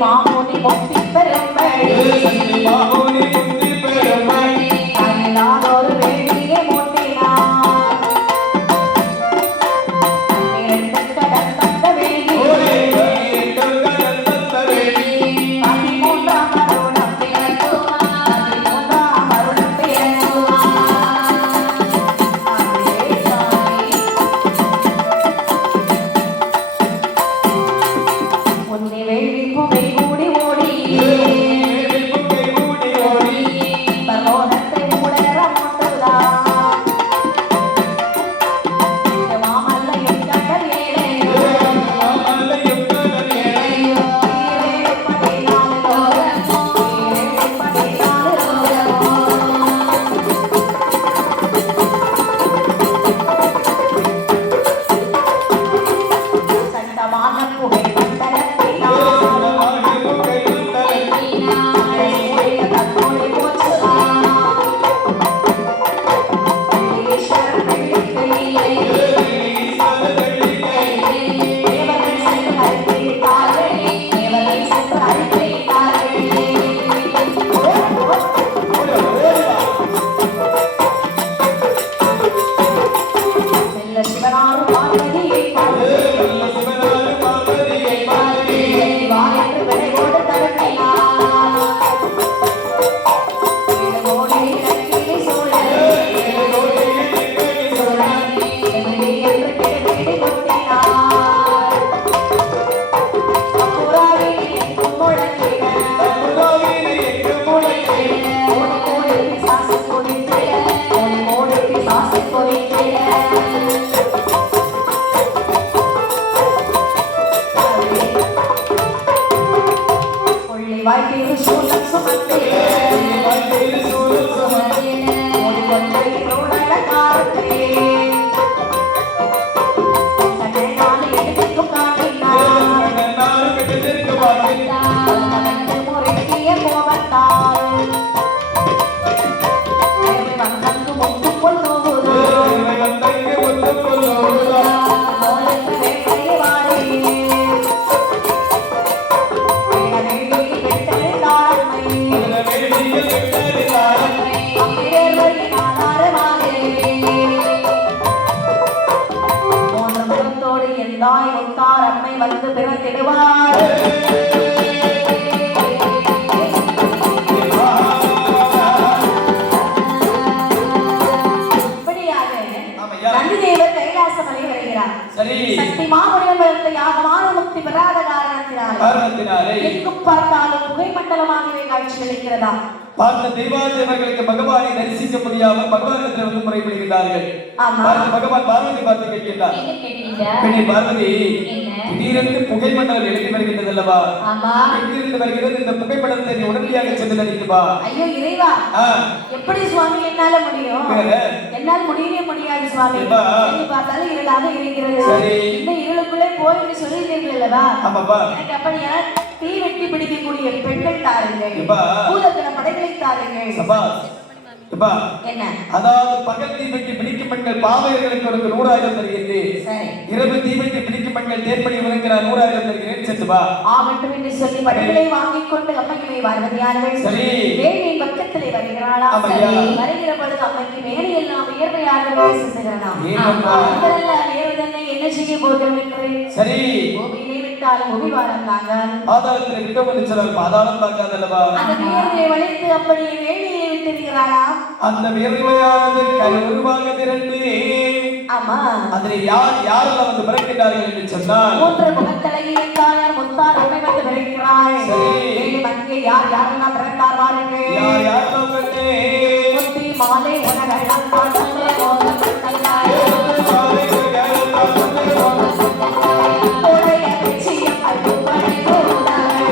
மாமோனி முக்தி பெரும்படி ஒரு வேண்டியை மூட்டினார் கடல் தந்த வேண்டி 13ஆம் வருடம் பிறக்குவார் 13ஆம் வருடம் பிறக்குவார் உன்னை வேள்வி புகை கூடி ஓடி பர்வதத்தை உடையற மூட்டுதான் மாமல்லையும் கடல் ஏழையோ சண்டமான புகை சிவனார் பார்வதியை வாழ்க்கையில் சூழல் சுமத்தே ஓடிக்கொண்டே காலத்திலே தன்னை நாளை எடுத்துக்கும் காட்டினார் முறைக்கிய கோபத்தால் வந்தங்கு முத்து கொள்ளுவது வேட்டையை வாடி தாய் முத்தார் அம்மை வந்து பிறந்திடுவார் நந்திதேவர் கைலாசமலை வருகிறார் சக்தி மாமுனிவர்களுக்கு யாகமான முக்தி பெறாத காரணத்தினாலே எங்கும் பார்த்தாலும் புகை மண்டலமாகவே காட்சியளிக்கிறதா பார்த்த தெய்வாதேவர்களுக்கு பகவானை தரிசிக்க முடியாமல் பகவானிடத்தில் வந்து முறைப்படுகிறார்கள். பகவான் பார்வதி பார்த்து கேட்கிறார், பெண்ணே பார்வதி, திடீரென்று புகை மண்டலம் எழுதி வருகின்றது அல்லவா? எங்கிருந்து வருகிறது இந்த புகைப்படத்தை நீ உடனடியாக சென்று தரிக்குவா. ஐயோ இறைவா, எப்படி சுவாமி என்னால முடியும்? என்னால் முடியவே முடியாது சுவாமி. பார்த்தாலும் இருளாக இருக்கிறது. இந்த இருளுக்குள்ளே போய் சொல்லிட்டீர்கள் அல்லவா? எனக்கு அப்படியா தீ வெட்டி பிடிக்கக்கூடிய பெண்கள் தாருங்கள், பூதத்தின படைகளை தாருங்கள். என்ன அதாவது பகல் தீபெட்டி பிடிக்கும் பெண்கள் பாவையர்களுக்கு ஒரு 100,000 தருகிறேன், இரவு தீபெட்டி பிடிக்கும் பெண்கள் தேர்ப்படி விளங்குகிறார் 100,000 தருகிறேன், சென்று வா. ஆகட்டும் என்று சொல்லி படைகளை வாங்கிக் கொண்டு அம்மையை பார்வதியார்கள் வேணியின் பக்கத்திலே வருகிறாளாம். வருகிற பொழுது அம்மைக்கு மேலே எல்லாம் வியர்வையாக பேசுகிறானாம். வேறுதன்னை என்ன செய்ய போகிறோம் என்று சரி பூமியிலே விட்டாலும் பூமிவாரம் தாங்காது, பாதாளத்தில் விட்டோம் என்று சொன்னால் பாதாளம் தாங்காது அல்லவா? அந்த வேர்வை வளைத்து அப்படியே வேணியை விட்டிருக்கிறாளாம். அந்த வேர்வையானது கருவாக திரண்டு ஆமா அதில் யாரெல்லாம் வந்து பிறக்கிறார்கள் என்று சொன்னால் 3 முகத்தலையில் தாயார் முத்தார் உண்மை வந்து பிறக்கிறாள். அங்கே யாரெல்லாம் பிறந்தார் வாருங்கள். யாரெல்லாம் முத்தி மாலை உலகெல்லாம் பாடலே போதப்பட்டாய் உடைய நிச்சயம் அழுப்படை போதாய்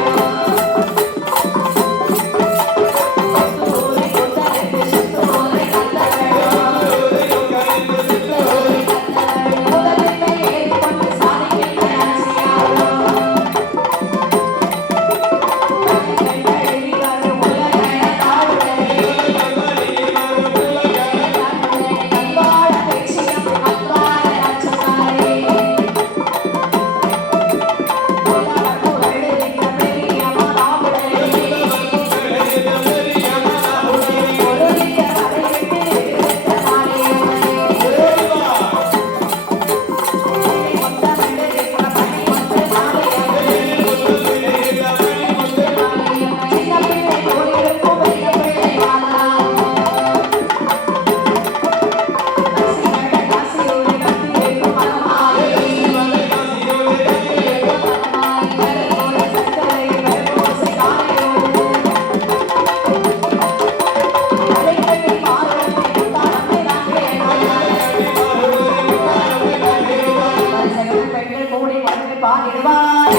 பாடிடுவார்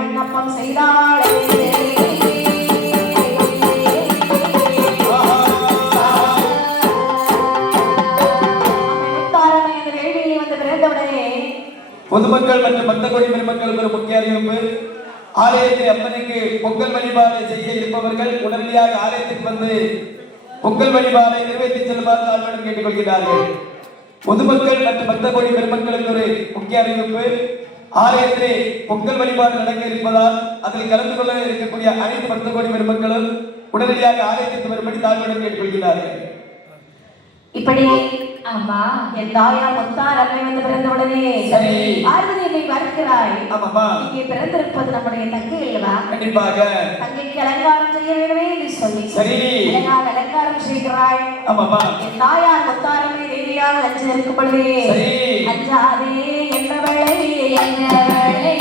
விண்ணப்பம் செய்தாள் பொதுமக்கள் மற்றும் பக்த கோடி பெருமக்களுக்கு ஒரு முக்கிய அறிவிப்பு. ஆலயத்தில் அப்பனுக்கு பொங்கல் வழிபாடு செய்ய இருப்பவர்கள் உடனடியாக ஆலயத்துக்கு வந்து பொங்கல் வழிபாடை நிறைவேற்றி செல்லுமாறு தாழ்மையுடன் கேட்டுக்கொள்கிறார்கள். பொதுமக்கள் மற்றும் பக்த கோடி பெருமக்களுக்கு ஒரு முக்கிய அறிவிப்பு. ஆலயத்திலே பொங்கல் வழிபாடு நடக்க இருப்பதால் அதில் கலந்து கொள்ள இருக்கக்கூடிய அனைத்து பக்த கோடி பெருமக்களும் உடனடியாக ஆலயத்திற்கு வரும்படி தாழ்மையுடன் கேட்டுக்கொள்கிறார்கள். இப்படி ஆமா என் தாயார் முத்தார் அம்மை வந்து பிறந்த உடனே சரி பார்வதி என்னை பார்க்கிறாய். ஆமாமா இங்கே பிறந்திருப்பது நம்முடைய தங்கை இல்லவா? கண்டிப்பாக தங்கைக்கு அலங்காரம் செய்ய வேண்டுமே என்று சொல்லி சரி அலங்காரம் செய்கிறாய். ஆமாமா என் தாயார் முத்தாரம்மை தேவியாக அஞ்சு இருக்கும் பொழுதே சரி அஞ்சாதே என்னவளை என்னவளை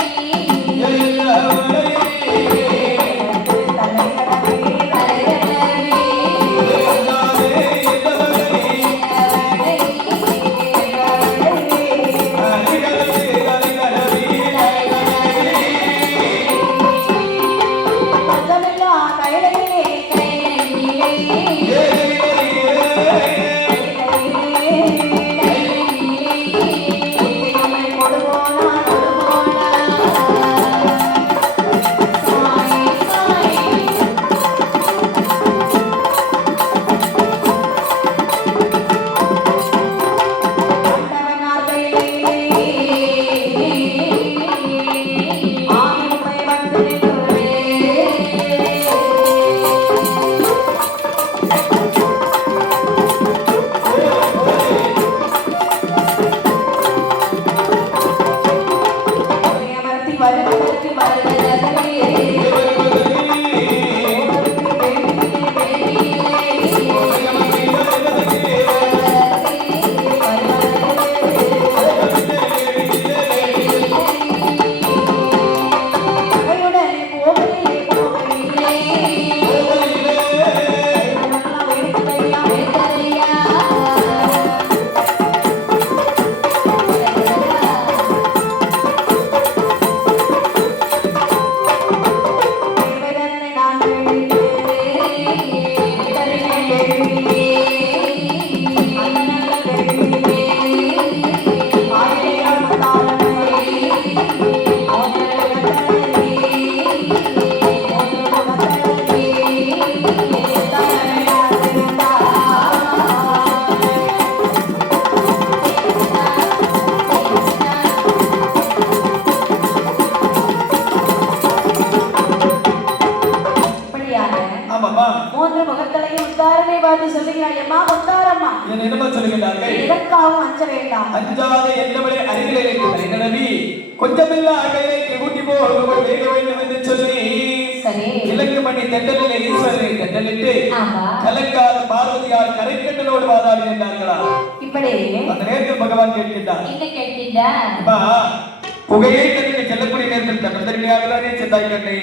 மூன்று முகத்தலையும் உத்தாரனை பார்த்து சொல்லுகிறாய். அம்மா உத்தாரம்மா என்னமா சொல்லுகிறார்கள்? இதற்காகவும் அஞ்ச வேண்டாம். அஞ்சாதே என்னவளே அருகிலே இருக்கிற நபி கொஞ்சமில்லா கையை ஊட்டி போக வேக வேண்டும் என்று சொல்லி சரி இலக்கு மணி தெண்டலிலே ஈஸ்வரனை தெண்டலிட்டு கலக்காத பார்வதியால் கரைக்கட்டலோடு வாதாடி என்றார்களா? இப்படி அந்த நேரத்தில் பகவான் கேட்கின்றார். என்ன கேட்கின்றார்? புகையை தன்னுடைய செல்லக்கூடிய நேரத்தில் தன்னந்தனிமையாகதானே சென்றாய் கண்ணை.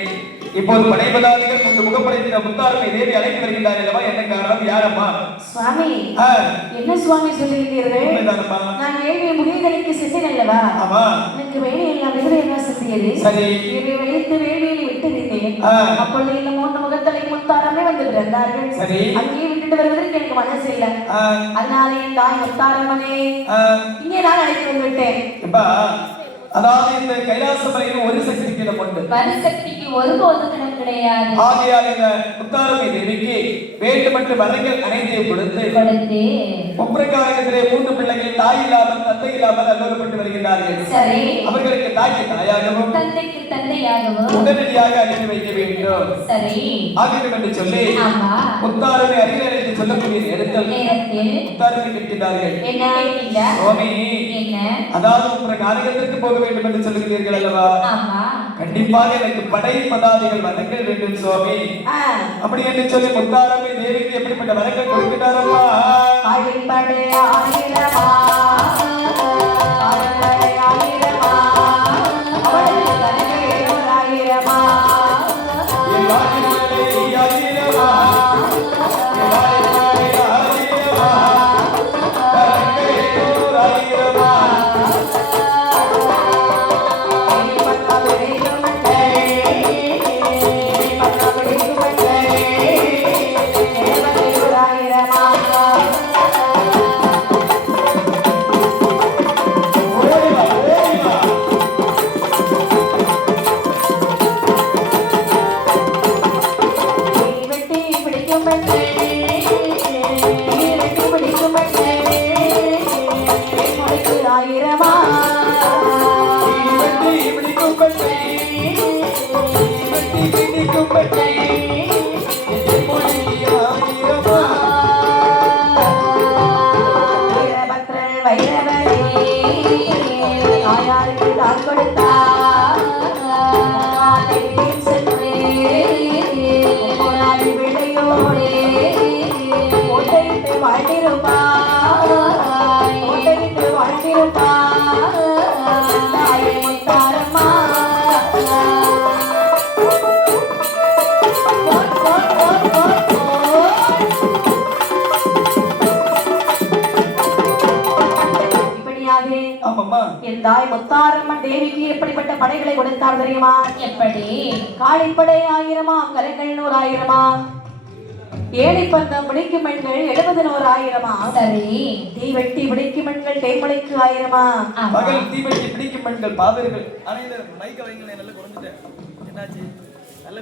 இப்போது படைபதாதிகள் முன்பு முகப்படைத்த முத்தாரமை தேவி அழைத்து வருகின்றார் அல்லவா? என்ன காரணம்? யாரம்மா? சுவாமி என்ன சுவாமி சொல்லுகிறீர்கள்? நான் வேண்டிய முகிதலைக்கு சென்றேன் அல்லவா? ஆமா எனக்கு வேண்டிய எல்லாம் விருது என்ன செஞ்சது? சரி இதை வெளியிட்டு வேண்டியை விட்டு விட்டேன். அப்பொழுது இந்த மூன்று முகத்தலை முத்தாரமே வந்து பிறந்தார்கள். சரி. அங்கேயே விட்டுட்டு வருவதற்கு எனக்கு மனசு இல்லை. அதனால என் தாய் முத்தாரம்மனே இங்கே நான் அழைத்து வந்து விட்டேன். அதாவது இந்த கைலாச மலையில் ஒரு சக்திக்கு இடம் உண்டு, மறுசக்திக்கு ஒருபோதும் இடம் கிடையாது. ஆகையால் இந்த முத்தாரம்மை தேவிக்கு வேண்டுமற்ற வரங்கள் அனைத்தையும் கொடுத்து ஒப்பரக்காரகத்திலே 3 பிள்ளைகள் தாய் இல்லாமல் தந்தை இல்லாமல் அல்லோகப்பட்டு வருகிறார்கள். சரி. அவர்களுக்கு தாய்க்கு தாயாகவும் தந்தைக்கு தந்தையாகவும் உடனடியாக அனுப்பி வைக்க வேண்டும். சரி. ஆகட்டும் என்று சொல்லி முத்தாரம்மை அருகில் அழைத்து சொல்லக்கூடிய நேரத்தில் முத்தாரம்மை கேட்கிறார்கள். என்ன கேட்கீங்க சுவாமி? என்ன? அதாவது காரகத்திற்கு போக வேண்டும் என்று சொல்லுகிறீர்கள் அல்லவா? கண்டிப்பாக எனக்கு படை பதாதிகள் வரங்கள் வேண்டும் சுவாமி. அப்படி என்று சொல்லி முத்தாரம்மை தேவிக்கு எப்படிப்பட்ட வரங்கள் கொடுக்கிறாரம்மா? அடிப்படை ஆயிரமா ஆயிரமா அவளுக்கு தனக்கு ஆயிரமா என் தாய் முத்தாரம்மன் தேவிக்கு எப்படிப்பட்ட படைகளை கொடுத்தார் தெரியுமா? எப்படி? காளிப்படை 1000, கலைகள் 100,000, ஏணிப்பந்தம் பிடிக்கும் பெண்கள் 70,000. சரி. தீவெட்டி பிடிக்கும் பெண்கள் தேமலைக்கு 1000. பகல் தீவெட்டி பிடிக்கும் பெண்கள் பாவர்கள் அனைத்து மைக்க வைங்களே. நல்ல குறைஞ்சிட்டேன். என்னாச்சு? நல்ல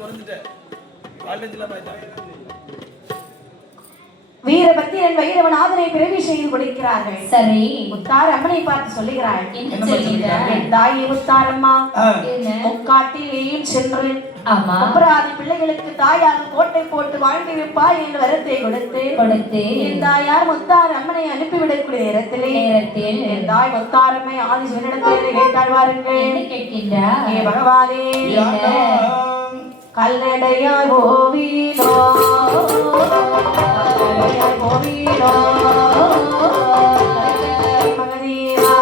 குறைஞ்சிட்டேன். காலேஜ்ல போய்ட்டா வீரபத்திரன் வைரவநாதனை பிறவி செய்து கொடுக்கிறார்கள். சரி. முத்தாரம்மனை பார்த்து சொல்லுகிறாள். என்ன சொல்லுகிறார்? என் தாயே முத்தாரம்மா, முக்காட்டிலேயும் சென்று அபராதி பிள்ளைகளுக்கு தாயாக கோட்டை போட்டு வாழ்ந்திருப்பாய் என்று வரத்தை கொடுத்து என் தாயார் முத்தாரம்மனை அனுப்பிவிடக்கூடிய நேரத்தில் என் தாய் முத்தாரம்மை ஆதிசிவனிடத்திலே கேட்டாள். வாருங்கள். என்ன கேட்கின்றார்? ஏ பகவானே, கல்நடையாய் போவீனோ போவீனோ மகதீரா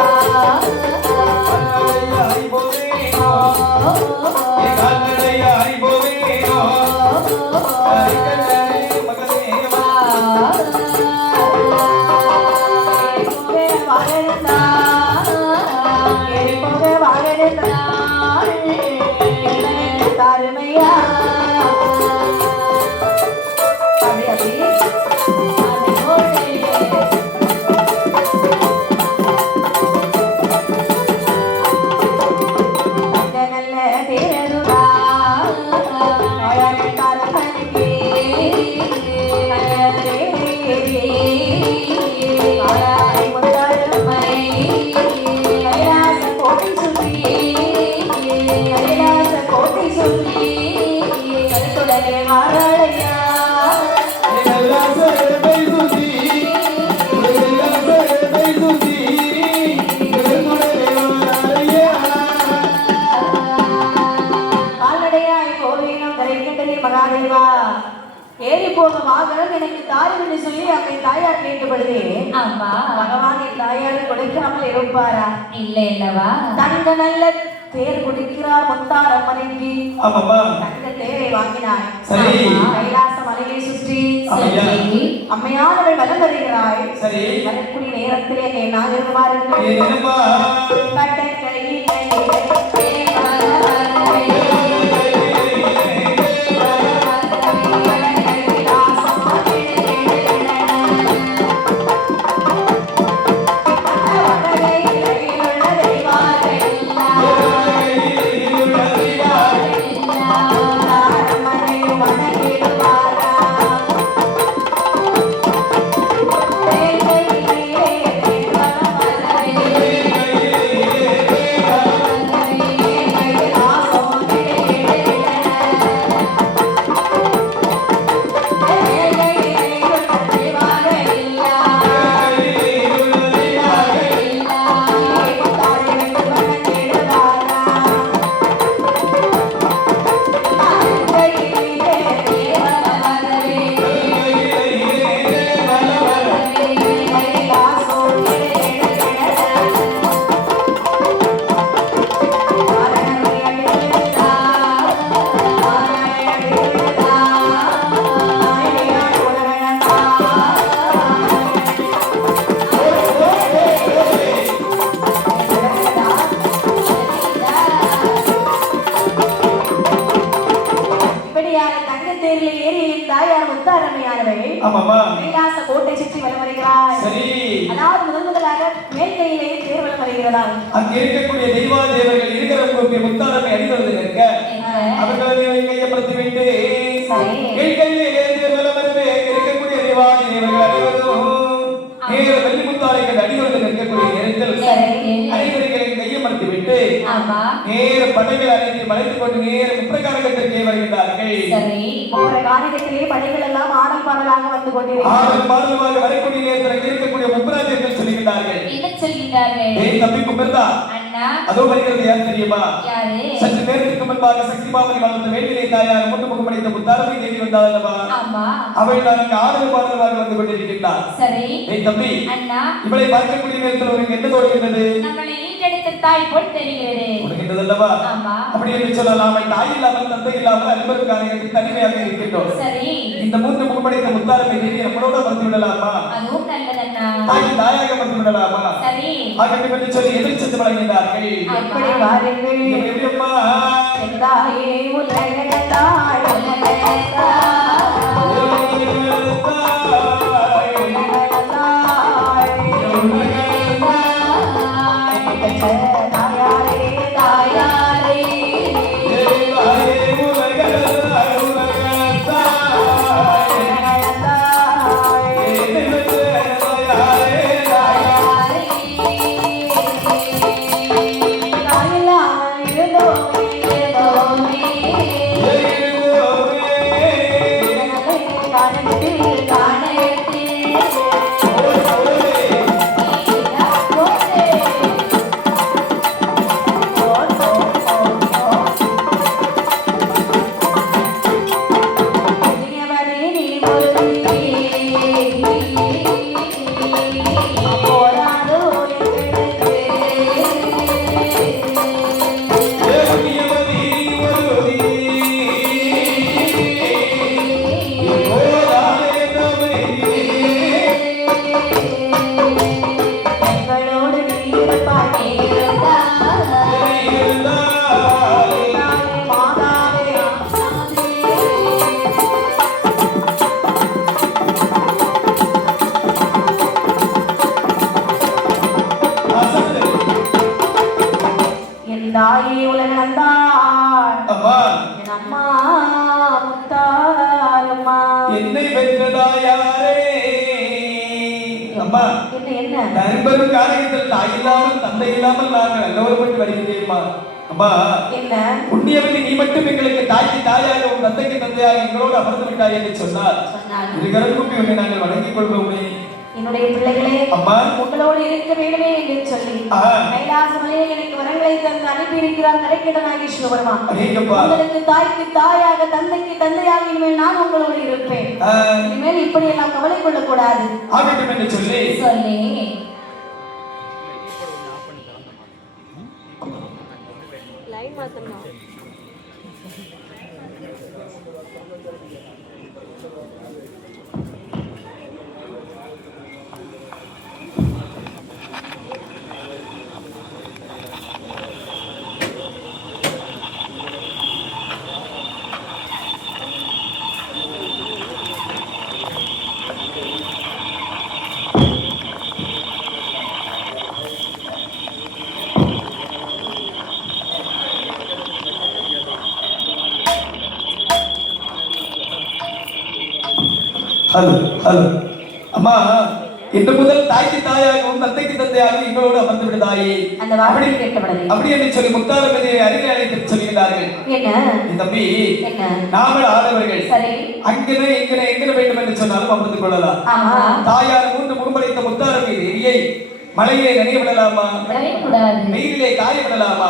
தாருமையா ஏறி போக வாகனம் எனக்கு தாரம் என்று சொல்லி அம்மை தாயார் கேட்டபொழுது பகவான் என் தாயார் கொடுக்காமல் இருப்பாரா? இல்லை அல்லவா? தங்க நல்ல தேர் கொடுக்கிறார் முத்தாரம்மனைக்கு. தங்க தேரை வாங்கினார். கைலாச மலையை சுற்றி அம்மையானவள் வலம் வருகிறாள். வரக்கூடிய நேரத்திலே என்னை நான் இருப்பார்கள். கட்டக்கையில் ஆமாமா கைலாச கோட்டை சுற்றி வலம் வருகிறாய். சரி அதாவது முதலாக மேல்கையிலேயே தேர் வலம் வருகிறதா. அங்க இருக்கக்கூடிய தெய்வா தேவர்கள் இருக்கிறவங்களுக்கு முத்தாரமை அணிவது இருக்க அவர்களை கையப்படுத்தி விட்டு மேல்கையிலே தேர் வலம் வருவே இருக்கக்கூடிய தெய்வா தேவர்கள் அனைவரும் நேர வெள்ளி முத்தாரைகள் அடிவர்கள் இருக்கக்கூடிய நேரத்தில் அனைவரையும் கையமர்த்தி விட்டு நேர படைகள் அனைத்து மலைத்து கொண்டு நேர முப்பிரகாரகத்திற்கே வருகின்றார்கள். காரணத்திலே படைகள் எல்லாம் ஆடல் பாடலாக வந்து கொண்டிருக்கிறார்கள். ஆடல் பாடலாக வரக்கூடிய நேரத்தில் இருக்கக்கூடிய முப்பிராஜர்கள் சொல்லுகிறார்கள். என்ன சொல்கிறார்கள்? ஏய் தம்பி குமர்தா அண்ணா அதோ வருகிறது யார் தெரியுமா? யாரு? சற்று நேரத்துக்கு முன்பாக சக்தி மாமணி வளர்ந்த வேண்டிலே தாயார் முட்டு முகமடைந்த முத்தாரமை தேவி வந்தாள் அல்லவா? ஆமா. அவள் தான் ஆடல் பாடலாக வந்து கொண்டிருக்கிறார். சரி. ஏய் தம்பி அண்ணா இவளை பார்க்கக்கூடிய நேரத்தில் உங்களுக்கு என்ன தோன்றுகிறது? நம்மளை ஈட்டெடுத்த தாய் போல் தெரிகிறது. உனக்கு அல்லவா? ஆமா. அப்படி என்று சொல்லலாம். தாய் இல்லாமல் தந்தை இல்லாமல் அன்பர் காரியத்தில் தனிமையாக இருக்கின்றோம். சரி. இந்த மூன்று முகமடைந்த முத்தாரமை தேவி நம்மளோட வந்து விடலாமா? அதுவும் நல்லதண்ணா. தாயாக வந்து விடலாமா? சரி. ஆகட்டும் என்று சொல்லி எதிர்த்து வழங்கினார்கள். அப்படி வாருங்கள். எப்படியம்மா? தாயே உலகத்தாய் உலகத்தாய் என்னை பெற்றதா யாரே? அம்மா நண்பரும் காரியத்தில் தாய் இல்லாமல் தந்தை இல்லாமல் நாங்கள் நல்லவர்பட்டு வருகிறேம்மா. அம்மா என்ன புண்ணியவதி நீ மட்டும் எங்களுக்கு தாய்க்கு தாயாக உன் தந்தைக்கு தந்தையாக எங்களோடு அமர்ந்து விட்டாய் என்று சொன்னார். இருகரப்பும் உன்னை நாங்கள் வணங்கிக் கொள்வோமே. என்னுடைய பிள்ளைகளே அம்மா உங்களோடு இருக்க வேண்டுமே என்று சொல்லி கைலாச மலையில் எனக்கு வரங்களை தந்து அனுப்பி இருக்கிறார் கடைக்கிடனாகி சிவபெருமான். உங்களுக்கு தாய்க்கு தாயாக தந்தைக்கு தந்தையாக இனிமேல் நான் உங்களோடு இருப்பேன். இனிமேல் இப்படி எல்லாம் கவலை கொள்ளக்கூடாது ஆகட்டும் என்று சொல்லி லைன் மாத்தணும். ஹலோ ஹலோ அம்மா இன்று முதல் தாய்க்கு தாயாகவும் தந்தைக்கு தந்தையாக எங்களோடு அமர்ந்து விடுதாயே அப்படி என்று சொல்லி முத்தாரமதியை அருகே அழைத்து சொல்கிறார்கள். என்ன தம்பி நாமல் ஆடவர்கள் அங்கனே எங்கனே எங்கன வேண்டும் என்று சொன்னாலும் அமர்ந்து கொள்ளலாம். தாயார் மூன்று முகமடைத்த முத்தாரமதி தேவியை மலையிலே நனைய விடலாமா? வெயிலே காய விடலாமா?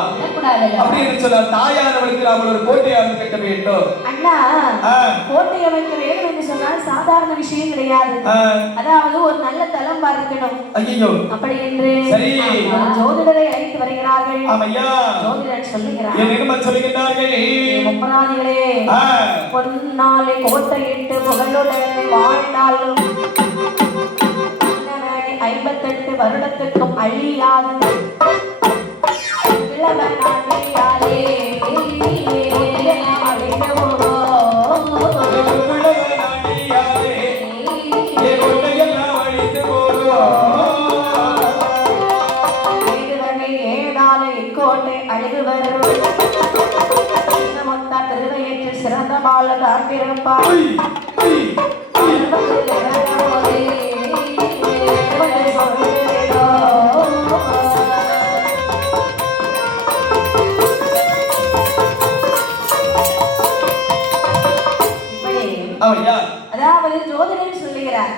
அப்படி என்று சொன்னால் தாயானவளுக்கு நாம் ஒரு கோட்டை அமைத்து கட்ட வேண்டும். அண்ணா கோட்டை அமைக்க வேண்டும் என்று சொன்னால் சாதாரண விஷயம் கிடையாது. அதாவது ஒரு நல்ல தலம் பார்க்கணும். ஐயோ அப்படி என்று சரி ஜோதிடரை அழைத்து வருகிறார்கள். ஆமையா ஜோதிடர் சொல்லுகிறார். என்ன சொல்லுகிறார்கள்? முப்பராதிகளே பொன்னாலே கோட்டையிட்டு புகழுடன் வாழ்ந்தாலும் 58 வருடத்துக்கும் அழியாது காண்பிறப்பா அதாவது ஜோதிடர் சொல்லுகிறார்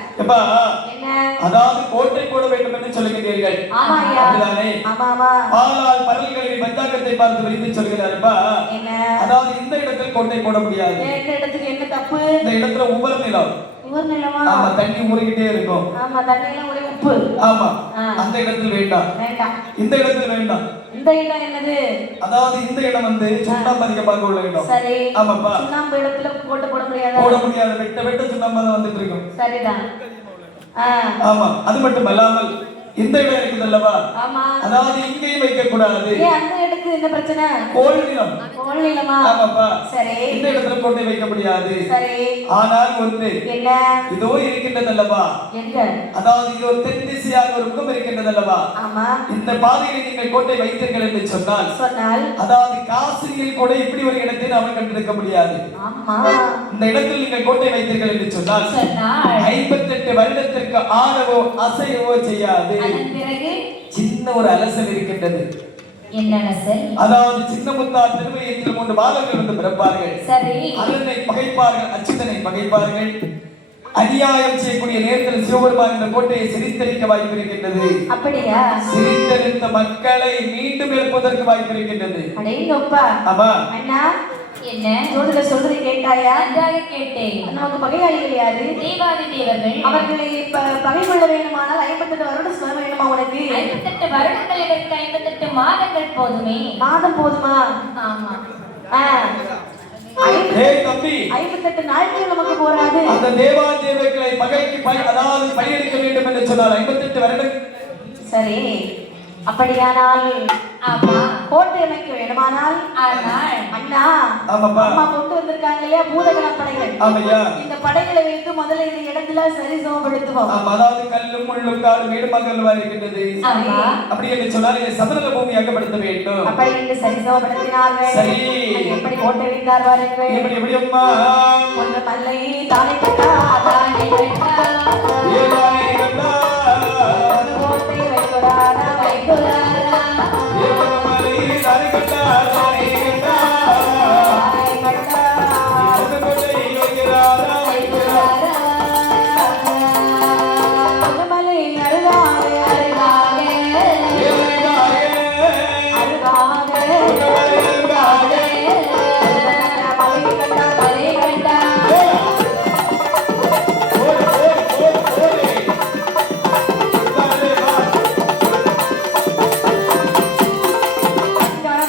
என்ன அதாவது கோட்டை போட வேண்டும் என்று சொல்லுகிறீர்கள் ஆமா ஐயா அப்படிதானே ஆமா ஆமா பாலால் பரல்களின் பஞ்சாங்கத்தை பார்த்து விரித்து சொல்கிறாருப்பா என்ன அதாவது இந்த இடத்தில் கோட்டை போட முடியாது இந்த இடத்துக்கு என்ன தப்பு இந்த இடத்துல உவர் நிலம் உவர் நிலமா ஆமா தண்ணி ஊறிக்கிட்டே இருக்கும் ஆமா தண்ணில ஒரே உப்பு ஆமா அந்த இடத்தில் வேண்டாம் வேண்டாம் இந்த இடத்தில் வேண்டாம் இந்த இடம் என்னது அதாவது இந்த இடம் வந்து சுண்ணாம்பு அதிகமாக உள்ள இடம் சரி ஆமாப்பா சுண்ணாம்பு இடத்துல போட்டு போட முடியாதா போட முடியாது வெட்ட சுண்ணாம்பு தான் வந்துட்டு இருக்கும் சரிதான் ஆமா அது மட்டும் அல்லாமல் இந்த இடம் இருக்குது அல்லவா ஆமா அதாவது இங்கேயும் வைக்க கூடாது ஏன் அந்த இடத்துக்கு என்ன பிரச்சனை கோல் நிலம் கோல் நிலமா ஆமாப்பா சரி இந்த இடத்துல கோட்டை வைக்க முடியாது சரி ஆனால் ஒன்று என்ன இதோ இருக்கின்றது அல்லவா எங்க அதாவது இதோ தென் திசையாக ஒரு முகம் இருக்கின்றது அல்லவா ஆமா இந்த பாதையில் நீங்கள் கோட்டை வைத்தீர்கள் என்று சொன்னால் அதாவது காசியில் கூட இப்படி ஒரு இடத்தை நாம் கண்டிருக்க முடியாது ஆமா இந்த இடத்தில் நீங்கள் கோட்டை வைத்தீர்கள் என்று சொன்னால் 58 வருடத்திற்கு ஆடவோ அசையவோ செய்யாது சின்ன ஒரு அலசல் இருக்கின்றது என்ன அலசல் அதாவது சின்ன முத்தார் திருவயத்தில் 3 பாலங்கள் வந்து பிறப்பார்கள் சரி அதனை பகைப்பார்கள் அச்சுதனை பகைப்பார்கள் அநியாயம் செய்யக்கூடிய நேரத்தில் சிவபெருமான் இந்த கோட்டையை சிரித்தரிக்க வாய்ப்பு இருக்கின்றது அப்படியா சிரித்தரித்த மக்களை மீண்டும் எழுப்பதற்கு வாய்ப்பு இருக்கின்றது அடேங்கப்பா ஆமா அண்ணா என்ன ஜோதிட சொல்றதை கேட்டாயா நன்றாக கேட்டேன் நமக்கு பகையாளிகள் யாரு தேவாதி தேவர்கள் அவர்களை பகை கொள்ள வேண்டுமானால் 58 வருடம் சொல்ல வேண்டுமா உனக்கு 58 வருடங்கள் இதற்கு 58 மாதங்கள் போதுமே மாதம் போதுமா ஆமா தம்பி 58 நாட்கள் நமக்கு போராது அந்த தேவா தேவர்களை பகைக்கு அதாவது பழியடிக்க வேண்டும் என்று சொன்னால் 58 வருடம் சரி அப்படியானால் ஆமா கோட்டை அமைக்க வேண்டுமானால் ஆனால் அண்ணா அம்மா கொண்டு வந்திருக்காங்க இல்லையா பூதகண படைகள் ஆமையா இந்த படைகளை வைத்து முதல்ல இந்த இடத்துல சரி சமப்படுத்துவோம் அதாவது கல்லும் முள்ளும் காடும் மேடுமங்கல்வா இருக்கின்றது அப்படி என்று சொன்னால் இதை சமதள பூமி அகப்படுத்த வேண்டும் அப்படி என்று சரி சமப்படுத்தினார்கள் சரி எப்படி கோட்டை வைத்தார் வாருங்கள் எப்படி எப்படி அம்மா ஒன்று மல்லை தானே கட்டா தானே கட்டா ஏதானே கட்டா கோட்டை வைக்கிறாரா வைக்கிறாரா ஏமலை தானே கட்டா தானே கட்டா தானே கட்டா இந்த கோட்டை வைக்கிறாரா வைக்கிறாரா மலை அருகாரே அருகாரே ஏமலை அருகாரே அருகாரே மலை கட்டா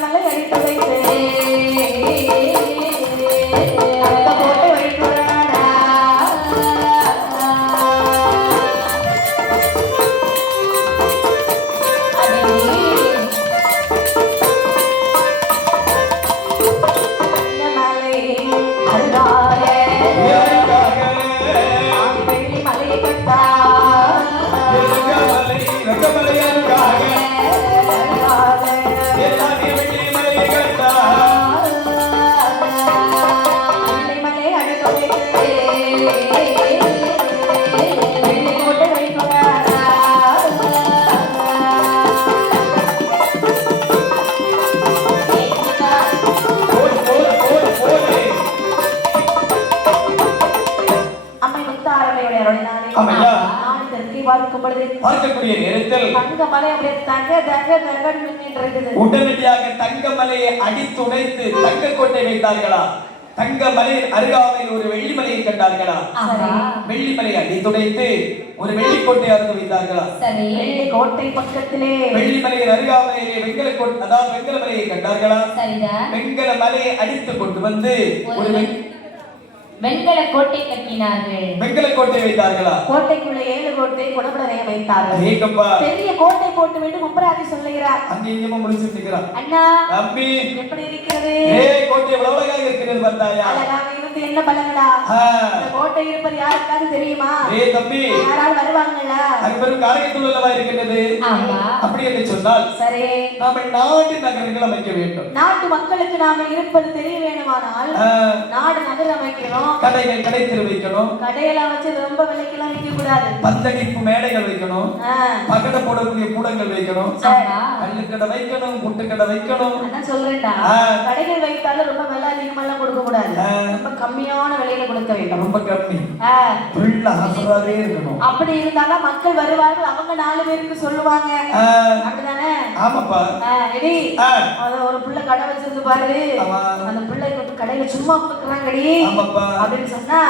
மலை கட்டா பார்க்கக்கூடிய நேரத்தில் உடனடியாக தங்கமலையை அடித்துடைத்து தங்க கோட்டை வைத்தார்களா? தங்கமலையின் அருகாமையில் ஒரு வெள்ளிமலையை கண்டார்களா? வெள்ளிமலையை அடித்துடைத்து ஒரு வெள்ளிக்கோட்டை அறுத்து வைத்தார்களா? கோட்டை பக்கத்திலே வெள்ளிமலையின் அருகாமையிலே வெங்கல கோட்டை, அதாவது வெங்கல மலையை கண்டார்களா? வெங்கல மலையை அடித்து கொண்டு வந்து ஒரு வெண்கல கோட்டை கட்டினார்கள். வெண்கல கோட்டை வைத்தார்களா? கோட்டைக்குள்ள 7 கோட்டை குடபடரைய வைத்தார்கள். ஏகப்பா பெரிய கோட்டை போட்டு விட்டு முப்பராதி சொல்லுகிறார். அங்க எங்கேயுமா முடிச்சு நிக்கிறார். அண்ணா தம்பி எப்படி இருக்கிறது? கோட்டை எவ்வளவு அழகாக இருக்கிறது பார்த்தாயா? அழகாக இருந்து என்ன பலங்களா? இந்த கோட்டை இருப்பது யாருக்காவது தெரியுமா? தம்பி யாராவது வருவாங்களா? அங்க பெரும் காரியத்தில் உள்ளவா இருக்கின்றது. ஆமா. அப்படி என்று சொன்னால் சரி, நாம நாடு நகரங்கள் அமைக்க வேண்டும். நாட்டு மக்களுக்கு நாம இருப்பது தெரிய வேணுமானால் நாடு நகர் அமைக்கணும். கடைகள் கடை தெரு வைக்கணும். கடையெல்லாம் வச்சு ரொம்ப விலைக்கெல்லாம் வைக்க கூடாது. பந்தடிப்பு மேடைகள் வைக்கணும். பகட போடக்கூடிய கூடங்கள் வைக்கணும். கல்லுக்கடை வைக்கணும், புட்டுக்கடை வைக்கணும். அதான் சொல்றேன்டா, கடைகள் வைத்தாலும் ரொம்ப விலை அதிகமெல்லாம் கொடுக்க கூடாது. ரொம்ப கம்மியான விலையில கொடுக்க வேண்டும். ரொம்ப கம்மி, ஆஃபராவே இருக்கணும். அப்படி இருந்தாதான் மக்கள் வருவார்கள், அவங்க 4 பேருக்கு சொல்லுவாங்க. அப்படிதானே? ஆமாப்பா. எடி ஒரு புள்ள கடை வச்சிருந்து பாரு, அந்த பிள்ளை கடையில சும்மா கொடுக்குறாங்கடி அப்படின்னு சொன்னா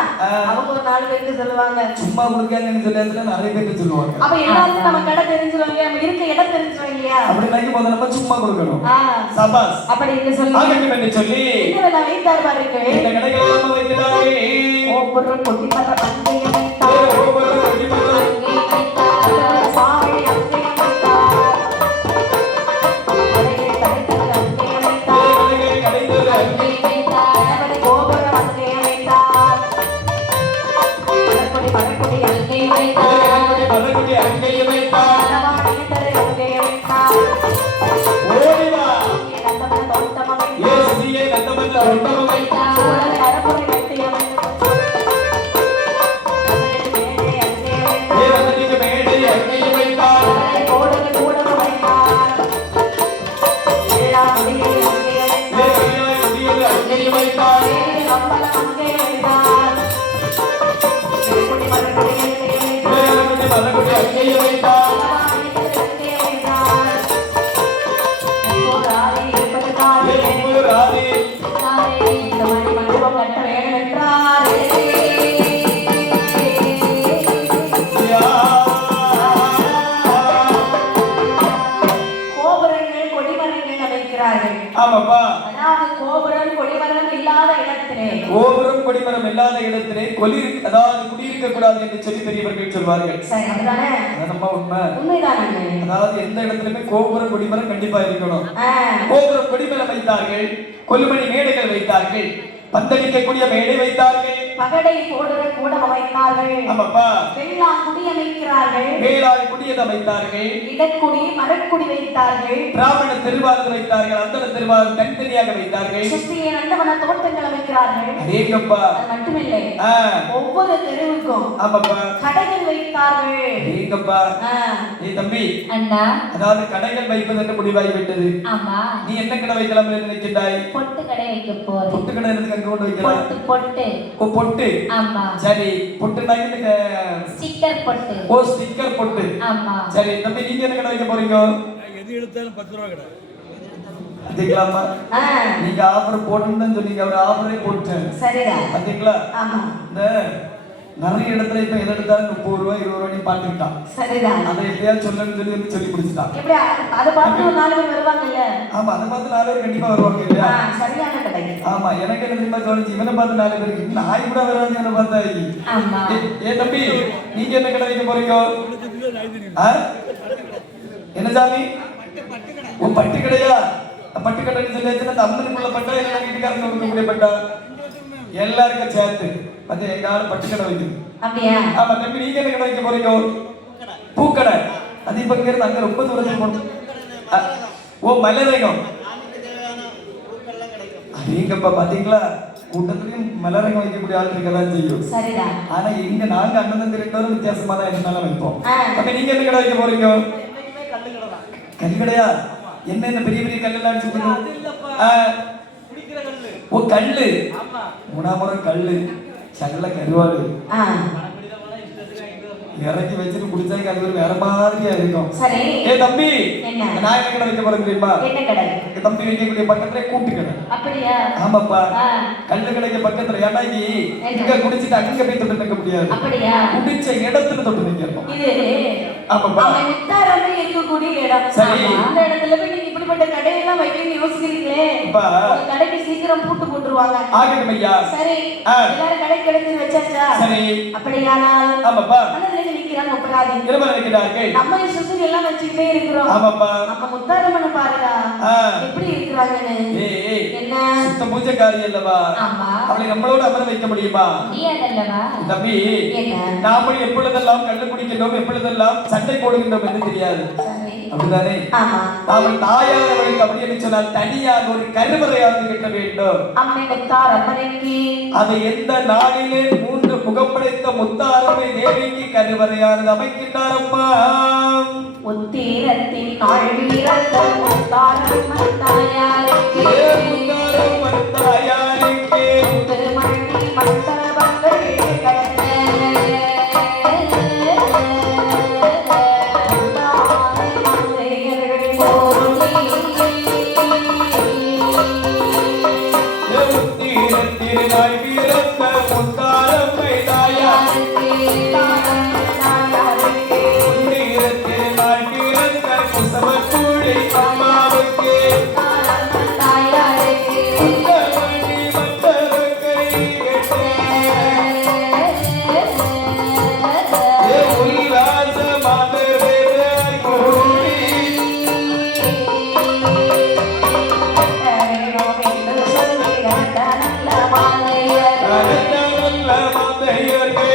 அவங்க ஒரு 4 பேருக்கு சொல்லுவாங்க. சும்மா கொடுக்காங்கன்னு சொல்லியாச்சுல நிறைய பேருக்கு சொல்லுவாங்க. அப்ப எல்லாருக்கும் நம்ம கடை தெரிஞ்சிருவாங்க, நம்ம இருக்க இடம் தெரிஞ்சிருவாங்க இல்லையா? அப்படி நினைக்கும் போது நம்ம சும்மா கொடுக்கணும். சபாஸ். அப்படி என்று சொல்லி என்ன வைத்தார் பாருங்க. இந்த கடைகள் எல்லாம் வைக்கிறாரே. ஒவ்வொரு கொட்டி பண்ற பந்தயம் வைத்தார். ஒவ்வொரு கொட்டி பண்ற பந்தயம் வைத்தார். சாமி அங்கே வைத்தார். கடைகள் வைத்தார். கோபுரம் அங்கே வைத்தார். பரக்குடி அங்கே வைத்தார். பரக்குடி அங்கே வைத்தார். நலவாணியந்தரை அங்கே வைத்தார். ஓடிவா நந்தமன் தோட்டம வைத்தார். இயேசுவே நந்தமன் தோட்டம வைத்தார். சூழலை அரபுரை வைத்து அமைத்தார். மேடை அங்கே வைத்தார். கோடங்கள் கூடம வைத்தார். ஏழாமுடியை அங்கே வைத்தார். அங்கே வைத்தார். அம்பலம் அங்கே வைத்தார். பரக்குடி அங்கே வைத்தார். கோபுரங்கள் கொடிமரங்கள் அமைக்கிறார்கள். ஆமாப்பா. அதாவது கோபுரம் கொடிமரம் இல்லாத இடத்திலே, கோபுரம் கொடிமரம் இல்லாத இடத்திலே அதாவது குடியிருக்க கூடாது என்று சொல்லி பெரியவர்கள் சொல்வார்கள். சரி, அதுதானே? நம்ம உண்மை, உண்மைதானே. அதாவது எந்த இடத்துலயுமே கோபுரம் கொடிமரம் கண்டிப்பா இருக்கணும். கோபுரம் கொடிமரம் வைத்தார்கள், கொல்லுமணி மேடைகள் வைத்தார்கள், பந்தடிக்கக்கூடிய மேடை வைத்தார்கள், பகடை போடுற கூடம் வைத்தார்கள். ஆமாப்பா. வெள்ளாம் குடி அமைக்கிறார்கள். வேளாண் குடியதை வைத்தார்கள். இடக்குடி மரக்குடி வைத்தார்கள். பிராமண திருவாரூர் வைத்தார்கள். அந்தன திருவாரூர் தனித்தனியாக வைத்தார்கள். சுற்றிய நந்தவன தோட்டங்கள் அமைக்கிறார்கள். அதேங்கப்பா. அது மட்டுமில்லை, ஒவ்வொரு தெருவுக்கும் ஆமாப்பா கடைகள் வைத்தார்கள். அதேங்கப்பா. ஏய் தம்பி, அண்ணா, அதாவது கடைகள் வைப்பது என்று முடிவாகி விட்டது. ஆமா. நீ என்ன கடை வைக்கலாம் என்று நினைக்கிறாய்? பொட்டு கடை வைக்க போறேன். பொட்டு கடை எதுக்கு அங்க கொண்டு வைக்கலாம்? பொட்டு பொட்டு. ஓ பொட்டு. ஆமா. சரி, பொட்டுனா என்ன? ஸ்டிக்கர் பொட்டு. ஓ ஸ்டிக்கர் பொட்டு. ஆமா. சரி தம்பி, நீங்க என்ன கடை வைக்க போறீங்க? எது எடுத்தாலும் 10 ரூபாய் கடை. அதேங்களாமா? நீங்க ஆஃபர் போடுன்னு சொன்னீங்க, அவர் ஆஃபரே போட்டேன். சரிடா. அதேங்களா? ஆமா. இந்த நிறைய இடத்துல இப்ப எது எடுத்தாலும் 30 ரூபாய் 20 ரூபாய் பாத்துக்கிட்டான். சரிதான். அதை எப்படியாவது சொல்லணும்னு சொல்லி முடிச்சுட்டான். எப்படி அதை பார்த்து 4 பேர் வருவாங்கல்ல? ஆமா, அதை பார்த்து 4 பேர் கண்டிப்பா வருவாங்க இல்லையா? சரியான கடை. ஆமா, எனக்கு என்ன தெரியுமா தோணுச்சு, இவனை பார்த்து 4 பேருக்கு நாய் கூட வராது இவனை பார்த்தா. ஆமா. ஏ தம்பி, நீங்க என்ன கடை வைக்க போறீங்க? என்ன சாமி? உன் பட்டு கடையா? பட்டு கடைன்னு சொல்லியாச்சுன்னா அம்மனுக்குள்ள பட்டா இல்லை வீட்டுக்காரங்க கொடுக்கக்கூடிய பட்டா எல்லாருக்கும் சேர்த்து அது எங்கால பட்டு கடை வைக்குது. அப்படியா? ஆமா தம்பி, நீங்க என்ன கடை வைக்க போறீங்க? பூக்கடை. அது இப்ப இருந்து அங்க ரொம்ப தூரத்துக்கு போகணும். ஓ மலரகம். அதேங்கப்பா, பாத்தீங்களா? கூட்டத்துலயும் மலரகம் வைக்கக்கூடிய ஆள் இருக்கதான் செய்யும். சரிதான். ஆனா இங்க நாங்க அண்ணன் தம்பி 2 பேரும் வித்தியாசமா தான் என்னால வைப்போம். அப்ப நீங்க என்ன கடை வைக்க போறீங்க? கல் கடையா? என்ன பெரிய பெரிய கல்லெல்லாம் சொல்லுங்க. ஓ கல்லு. மூணாமுறம் கல்லு, சகல கருவாடு இறக்கி வச்சுட்டு குடிச்சாங்க, அது வேற மாதிரியா இருக்கும். சரி. ஏ தம்பி, நான் என்ன கடை வைக்க போறேன் தெரியுமா? என்ன கடை? தம்பி வைக்கக்கூடிய பக்கத்துல கூட்டு கடை. அப்படியா? ஆமாப்பா. கல்லு கடைக்கு பக்கத்துல. ஏன்னா இங்க குடிச்சிட்டு அங்க போய் தொட்டு நிற்க முடியாது. அப்படியா? குடிச்ச இடத்துல தொட்டு நிற்கணும். இது ஆமாப்பா, முத்தாரமே இருக்கக்கூடிய இடம். சரி, அந்த இடத்துல போய் நீங்க இப்படிப்பட்ட கடையெல்லாம் வைக்கணும்னு யோசிக்கிறீங்களே, உங்க கடைக்கு சீக்கிரம் பூட்டு போட்டுருவாங்க. ஆகட்டும் ஐயா. சரி, எல்லாரும் கடைக்கு எடுத்து வச்சாச்சா? சரி. அப்படியானால் ஆமாப்பா, நிக்கிறாங்க உப்பராதி இருமல நிக்கிறார்கள். நம்ம சுத்தி எல்லாம் வச்சிட்டே இருக்கிறோம். ஆமாப்பா. நம்ம முத்தாரம்மன் பாருடா எப்படி இருக்கறாங்கன்னு. என்ன சுத்த பூஜைக்காரி அல்லவா ஆமா அவளை நம்மளோட அமர வைக்க முடியுமா முடியாதல்லவா தம்பி என்ன நாம எப்பொழுதெல்லாம் கண்டு குடிக்கின்றோம் எப்பொழுதெல்லாம் சண்டை போடுகின்றோம் என்று தெரியாது அப்படிதானே ஆமா அவள் தாயார் அவளுக்கு அப்படி என்று சொன்னால் தனியாக ஒரு கருவறையாவது கட்ட வேண்டும் அம்மை முத்தார் அம்மனைக்கு அதை எந்த நாளிலே 3 முகப்படைத்த முத்தாரம்மை தேவிக்கு கருவறையானது அமைக்கின்றார் அம்மா உத்தீரத்தின் நாள் வீரத்த முத்தாரம்மன் தாயாருக்கு முத்தாரம்மன் தாயாருக்கு திருமணி மண்டபங்கள் கட்ட திருநாள் வீரத்த முத்தாரம்மை தாயாருக்கு திருநாள் வீரத்த குசவக்கூழி அம்மாவுக்கு மணி மண்டபக்கை உல்லாசமான கூடி நல்ல மாதையர்கள்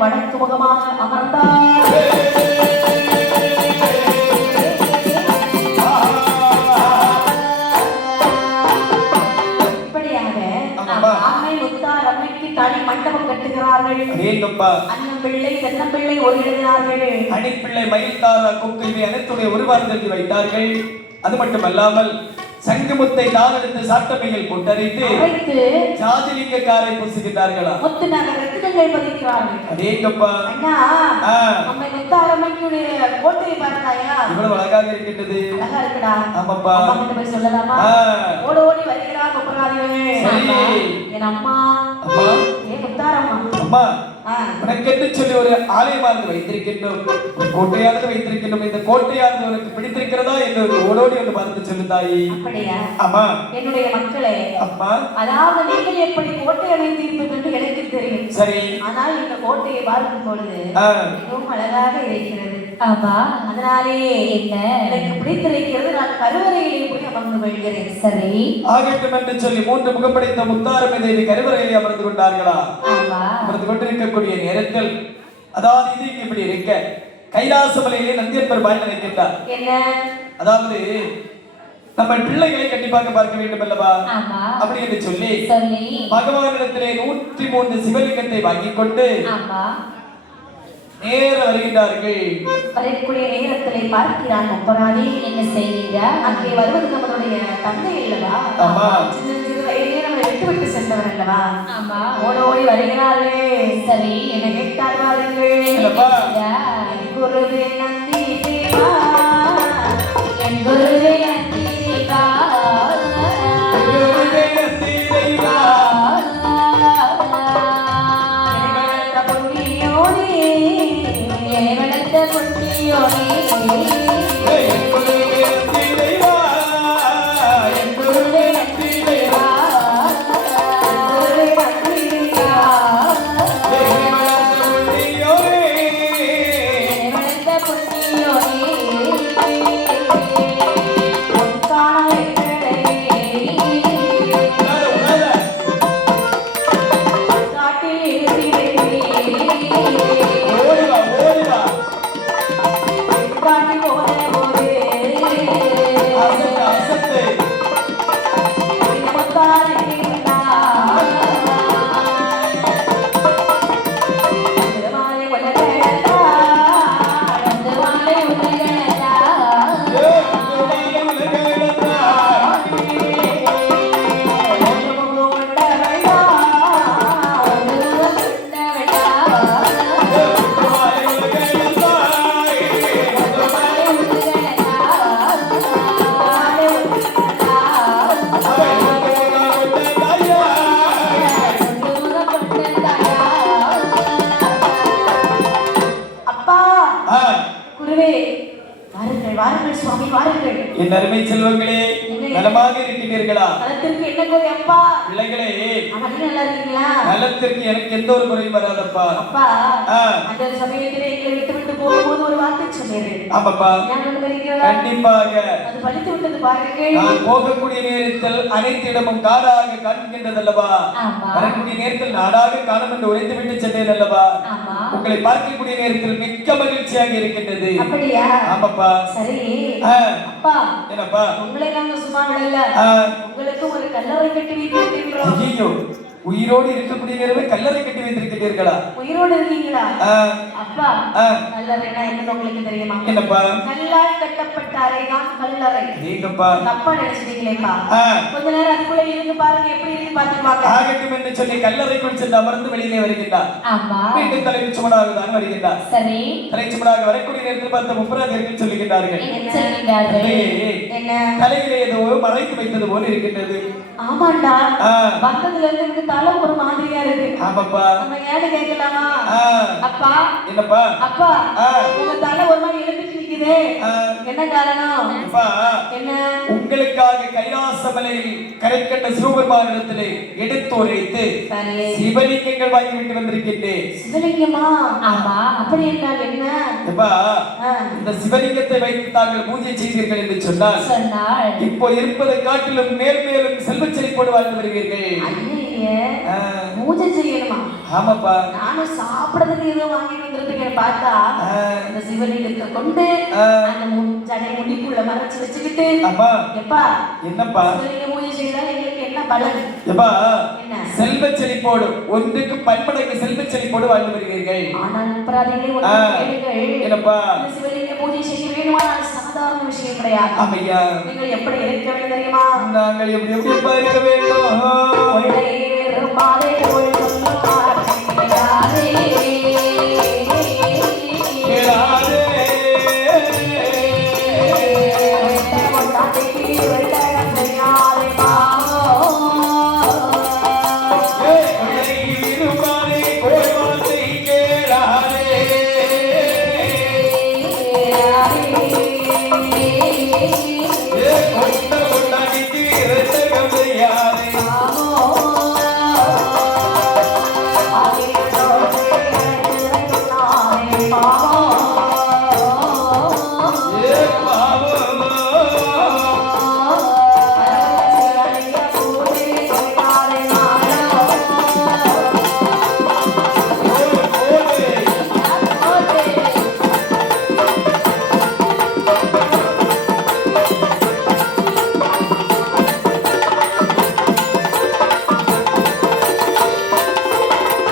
வடக்கு முகமாக அமர்ந்தார் தனி மண்டபம் கட்டுகிறார்கள். அண்ணன் பிள்ளை தென்னம் பிள்ளை ஒருங்கிடுகிறார்கள். அணிப்பிள்ளை மயில்தாரா கொக்கு அனைத்துடைய உருவாக்கத்தில் வைத்தார்கள். அது மட்டுமல்லாமல் சங்கமுத்தை தானெடுத்து சாட்டமையில் கொட்டரித்து ஜாதிலிங்கக்காரை பூசுகிறார்களா? முத்து நகர் ரத்தினங்கள் பதிக்கிறார்கள். அடேங்கப்பா அண்ணா நம்ம முத்தாரம்மனுடைய கோட்டையை பார்த்தாயா? இவ்வளவு அழகாக இருக்கின்றது. அழகா இருக்குடா. ஆமாப்பா. அம்மா கிட்ட போய் சொல்லலாமா? ஓடி ஓடி வருகிறார் முப்பராதிகளே. சரி. என் அம்மா. அம்மா. ஏ முத்தாரம்மா. அம்மா. உனக்கென்று சொல்லி ஒரு ஆலயமானது வைத்திருக்கின்றோம், கோட்டையானது வைத்திருக்கின்றோம். இந்த கோட்டையானது உனக்கு பிடித்திருக்கிறதா என்று ஓடோடி வந்து பார்த்து சொல்லு தாயி. அப்படியா? அம்மா. என்னுடைய மக்களே. அம்மா. அதாவது நீங்கள் எப்படி கோட்டை அமைத்தீர்கள் என்று எனக்கு தெரியும். சரி. ஆனால் இந்த கோட்டையை பார்க்கும் பொழுது மிகவும் அழகாக இருக்கிறது. ஆமா. அதனாலே என்ன எனக்கு பிடித்திருக்கிறது. நான் கருவறையிலே போய் அமர்ந்து கொள்கிறேன். சரி. ஆகட்டும் என்று சொல்லி 3 முகப்படைத்த முத்தாரம்மை தேவி கருவறையிலே அமர்ந்து கொண்டார்களா? ஆமா. அமர்ந்து கொண்டிருக்கக்கூடிய நேரத்தில் அதாவது இது இப்படி இருக்க கைலாசமலையிலே நந்தியப்பர் பாய் நினைக்கின்றார். என்ன? அதாவது நம்ம பிள்ளைகளை கண்டிப்பாக பார்க்க வேண்டும் அல்லவா? ஆமா. அப்படி என்று சொல்லி சொல்லி பகவானிடத்திலே 103 சிவலிங்கத்தை வாங்கிக் கொண்டு ஆமா நேர வருகின்றார்கள். வரக்கூடிய நேரத்திலே பார்க்கிறான் ஒப்பராணி. என்ன செய்வீங்க? அங்கே வருவது நம்மளுடைய தந்தை அல்லவா? ஆமா. சின்ன சிறு வயதிலே நம்மளை விட்டு சென்றவர் அல்லவா? ஆமா. ஓடோடி வருகிறாரே. சரி. என்னை கேட்டார் வாருங்கள். என்னப்பா? என் குருவே நந்தி தேவா, என் குருவே நந்தி தேவா, குருவே நந்தி தேவா, என்னை வளர்த்த புண்ணியோனே, என் குருவே நந்தி தேவா, என் குருவே நந்தி தேவா, குருவே நந்தி தேவா, என்னை வளர்த்த புண்ணியோனே, என்னை வளர்த்த புண்ணியோனே, பொற்கான எங்களை உணர காட்டில் இருத்தி வைத்தீர். ஓடி வா, ஓடி வா. காட்டி போன போது அசத்து, அசத்து. நமக்காக இருந்தார். திருமாலை உலகெடுத்தார். அந்த வாழை உலகளந்தா, ஏய், குருவான உலகளந்தார். ஒன்றுமுக உண்டவளா. உலகம் உண்டவளா, ஏய், குருவான உலகளந்தார். வாழை உலகளந்தா, திருமாலை உலகெடுத்தார். அவை குருவான உலகந்தாயா. முகம் கொண்டதாயா, அப்பா, ஆ, குருவே, வாருங்கள் வாருங்கள் சுவாமி வாருங்கள். என் அருமை செல்வங்களே, நலமாக இருக்கின்றீர்களா? அதற்கு என்ன குறை அப்பா? பிள்ளைகளே, அவன் நல்லா இருக்கீங்களா? நலத்திற்கு எனக்கு எந்த ஒரு குறையும் வராதப்பா. அப்பா, ஆ, அந்த சமயத்திலே எங்களை விட்டு போகும்போது ஒரு வார்த்தை சொன்னீர்கள். ஆமாப்பா, ஞாபகம் இருக்கிறதா? கண்டிப்பாக அது பலித்து விட்டது பாருங்கள். நான் போகக்கூடிய நேரத்தில் அனைத்து இடமும் காடாக காண்கின்றதல்லவா? ஆமா. வரக்கூடிய நேரத்தில் நாடாக காணும் என்று உரைத்து விட்டு சென்றேன் அல்லவா? ஆமா. உங்களை பார்க்கக்கூடிய நேரத்தில் மிக்க மகிழ்ச்சியாக இருக்கின்றது. அப்படியா? ஆமாப்பா. சரி. ஆ, அப்பா, என்னப்பா? உங்களை நாங்க சும்மா விடல. ஆ, உங்களுக்கு ஒரு கல்லறை கட்டி வைத்திருக்கின்றோம். ஐயோ, உயிரோடு இருக்கக்கூடிய நேரமே கல்லறை கட்டி வைத்திருக்கிறீர்களா? உயிரோடு இருக்கீங்களா? ஆ, அப்பா, ஆ, கல்லறைனா என்னன்னு உங்களுக்கு தெரியுமா? என்னப்பா? கல்லால் கட்டப்பட்ட அறைதான் கல்லறை. நீங்கப்பா. தப்பா நினைச்சிட்டீங்களேப்பா. ஆ, கொஞ்ச நேரம் அதுக்குள்ள இருந்து பாருங்க, எப்படி இருந்து பாத்துப்பாங்க. ஆகட்டும் என்று சொல்லி கல்லறைக்குள் சென்று அமர்ந்து வெளியிலே வருகின்றார். ஆமா. மீண்டும் தலைக்கு சுமடாக தான் வருகின்றார். சரி. தலைக்கு சுமடாக வரக்கூடிய நேரத்தில் பார்த்த முப்பராஜர்கள் சொல்லுகின்றார்கள், என்ன சொல்கிறார்கள்? என்ன? தலையிலே ஏதோ மறைத்து வைத்தது போல இருக்கின்றது. ஆமாண்டா, ஆ, வந்ததுல இருந்து எனக்கு தலை ஒரு மாதிரியா இருக்கு. ஆமாப்பா. நம்ம ஏன்னு கேட்கலாமா? ஆ, அப்பா, என்னப்பா? அப்பா, ஆ, உங்க தலை ஒரு மாதிரி எழுப்பிட்டு நிக்குதே, ஆ, என்ன காரணம்? அப்பா, என்ன? உங்களுக்காக கைலாச மலையில் கரைக்கண்ட சிவபெருமானிடத்திலே எடுத்துரைத்து சரி. சிவலிங்கங்கள் வாங்கி விட்டு வந்திருக்கின்றேன். சிவலிங்கமா? ஆமா. அப்படி என்றால் என்ன? அப்பா, ஆ, இந்த சிவலிங்கத்தை வைத்து தாங்கள் பூஜை செய்தீர்கள் என்று சொன்னால் சொன்னாள். இப்போ இருப்பதை காட்டிலும் மேல் மேலும் செல்வச் செழிப்போடு வாழ்ந்து வருவீர்கள். ஐயே, ஆ, பூஜை செய்யணுமா? ஆமாப்பா. நானும் சாப்பிடறதுக்கு ஏதோ வாங்கிட்டு வந்திருக்கேன் பார்த்தா ஆ, இந்த சிவலிங்கத்தை கொண்டு ஆ, அந்த ஜடை முடிக்குள்ள மறைச்சு வச்சுக்கிட்டு, அப்பா, எப்பா என்னப்பா? சிவலிங்க பூஜை செய்தால் எங்களுக்கு என்ன பலன்? எப்பா, என்ன? செல்வச் செழிப்போடு ஒன்றுக்கு பன்மடங்கு செல்வச் செழிப்போடு வாழ்ந்து வருவீர்கள். ஆனால் அபராதிகளை ஒன்று ஆ, கேளுங்கள். என்னப்பா? இந்த சிவலிங்க பூஜை செய்ய வேண்டுமானால் சாதாரண விஷயம் கிடையாது. ஆமையா, நீங்கள் எப்படி இருக்க வேண்டும் தெரியுமா? நாங்கள் எப்படி எப்படி இருக்க வேண்டும்? கொள்ளை வெறுமாறே கொள் சொல்லுவாரே. கேளாதே. ஏய், கொள்ளை விரும்பாதே, கோய்வாசை கேளாதே. ஏய், கொண்ட கொண்டாடிக்கு இரட்டகம் செய்யாதே. பாவம்